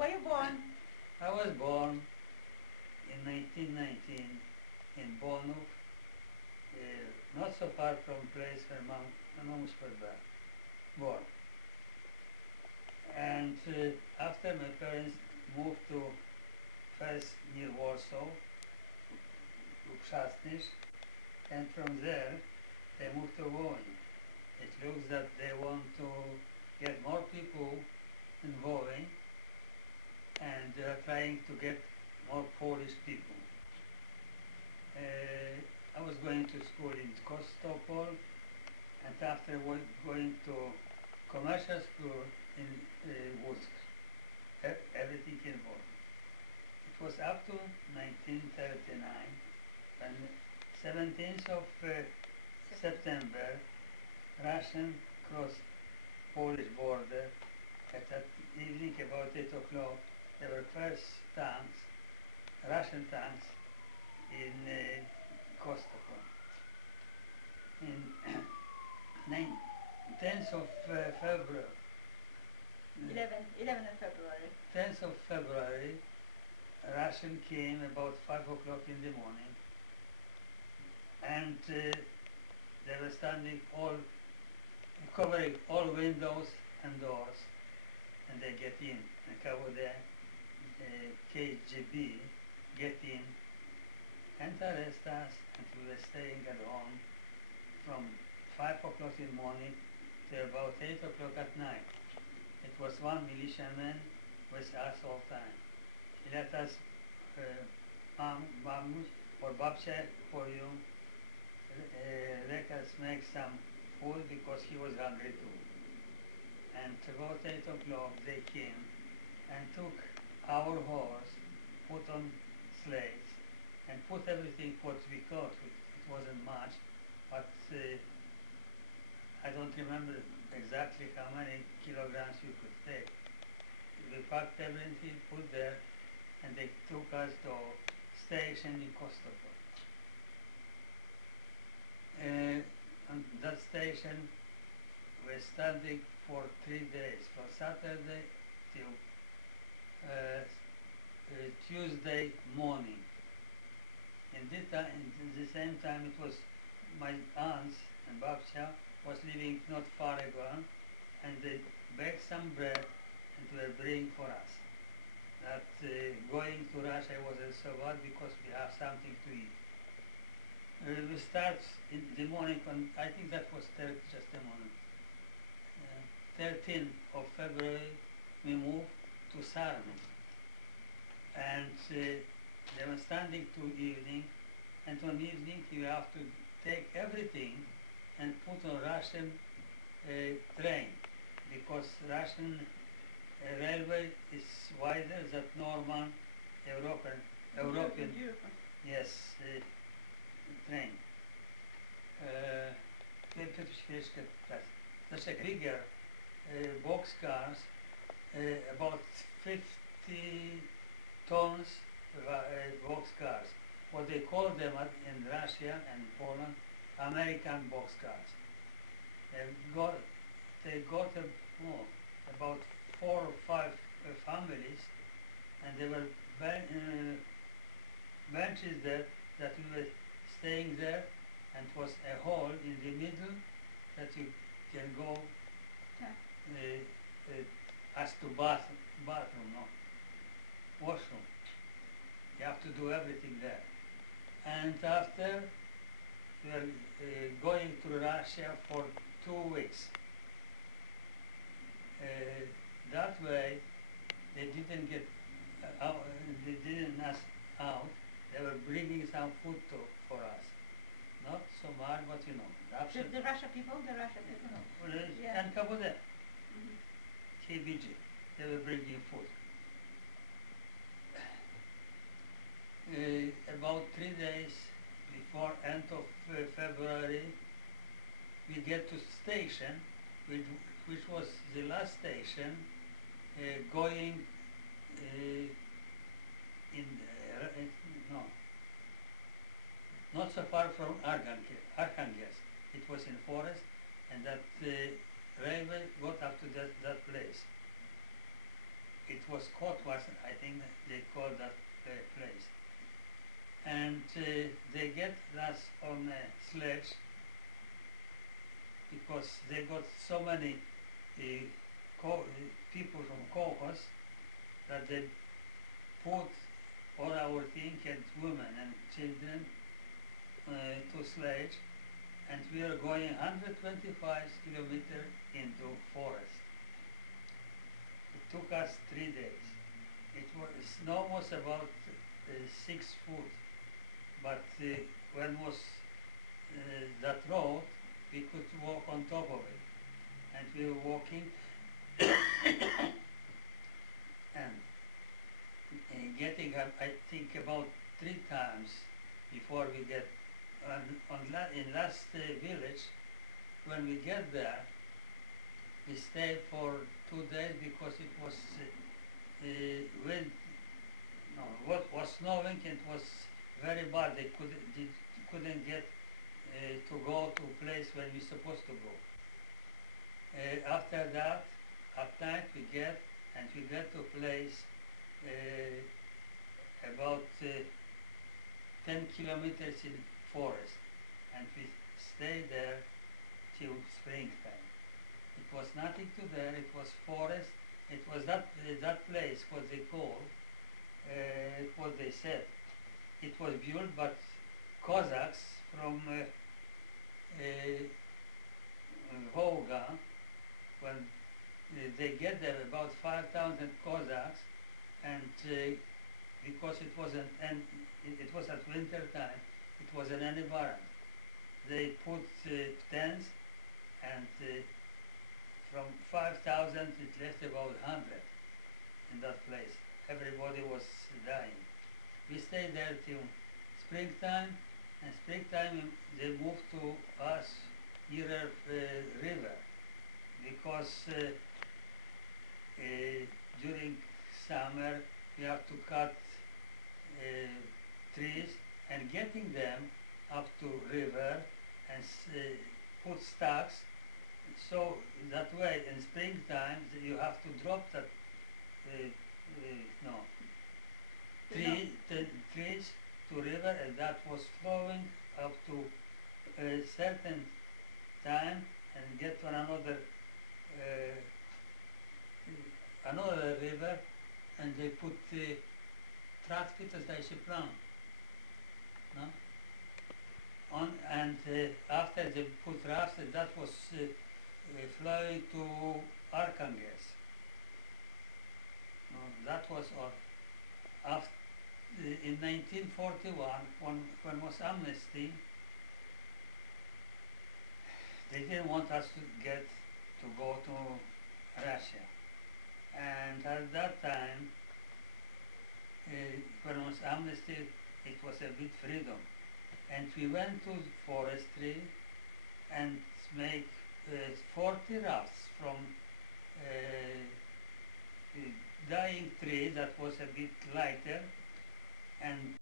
were you born? I was born in 1919 in Bonn, not so far from place where Mom was born. And after my parents moved to first near Warsaw, to Przasnysz, and from there they moved to Wołyń. It looks that they want to get more people in Wołyń, and they are trying to get more Polish people. I was going to school in Kostopol, and after going to commercial school in Łódź, everything involved. It was up to 1939, and 17th of September, Russian crossed Polish border. At that evening, about 8 o'clock, there were first tanks, Russian tanks, in Kostopol. In 10th of February, 11th of February. 10th of February, Russian came about 5 o'clock in the morning, and they were standing covering all windows and doors, and they get in, and cover the KGB, get in, and arrest us, and we were staying at home from 5 o'clock in the morning to about 8 o'clock at night. It was one militiaman with us all the time. He let us, mamuś or babcia for you, let us make some food because he was hungry too. And about 8 o'clock they came and took our horse, put on sleighs, and put everything what we caught. It wasn't much, but I don't remember exactly how many kilograms you could take. We packed everything, put there, and they took us to station in Kostopol. On that station, we're standing for 3 days, from Saturday till Tuesday morning. In the same time, it was my aunts and babcia was living not far ago, and they baked some bread and were bringing for us. That going to Russia wasn't so bad because we have something to eat. We start in the morning on, I think that was just a moment. 13th of February, we moved to Sarny. And they were standing to evening, and on evening you have to take everything and put on Russian train, because Russian railway is wider than normal European yes, train. Bigger boxcars, about 50 tons boxcars. What they call them in Russia and Poland, American boxcars. They got about 4 or 5 families, and there were benches there that we were staying there, and it was a hall in the middle that you can go as to bathroom, no, washroom. You have to do everything there. And after, we are going to Russia for 2 weeks. That way, they didn't get out, they didn't ask out. They were bringing some food for us. Not so much, but you know. The Russian people? The Russian people? Yeah. And KBD, KBG, they were bringing food. About 3 days before end of February, we get to station, which was the last station going not so far from Arkhangelsk. It was in forest, and that railway got up to that place. it was Kotwas, I think they called that place. And they get us on a sledge because they got so many people from Caucasus that they put all our thing and women and children to sledge, and we are going 125 kilometers into forest. It took us 3 days. Snow was about 6 foot, but when was that road, we could walk on top of it, and we were walking and getting up, I think about 3 times before we get in last village. When we get there, we stayed for 2 days because it was wind. No, what was snowing, it was very bad. They couldn't get to go to a place where we're supposed to go. After that, at night we get to a place about 10 kilometers in forest, and we stayed there till springtime. It was nothing to there, it was forest. It was that place, what they call, what they said. It was built by Cossacks from Volga. When they get there, about 5,000 Cossacks, and because it was at winter time, it was an environment. They put tents, and from 5,000 it left about 100 in that place. Everybody was dying. We stayed there till springtime, and springtime they moved to us nearer river, because during summer we have to cut trees and getting them up to river and put stacks. So that way in springtime you have to drop that trees to river, and that was flowing up to a certain time and get to another river, and they put tractors as they should plan. No? And after they put rafts, that was flowing to Archangels. That was all. After, in 1941, when was amnesty, they didn't want us to go to Russia. And at that time, when it was amnesty, it was a bit freedom. And we went to forestry and make 40 rafts from dying tree that was a bit lighter, and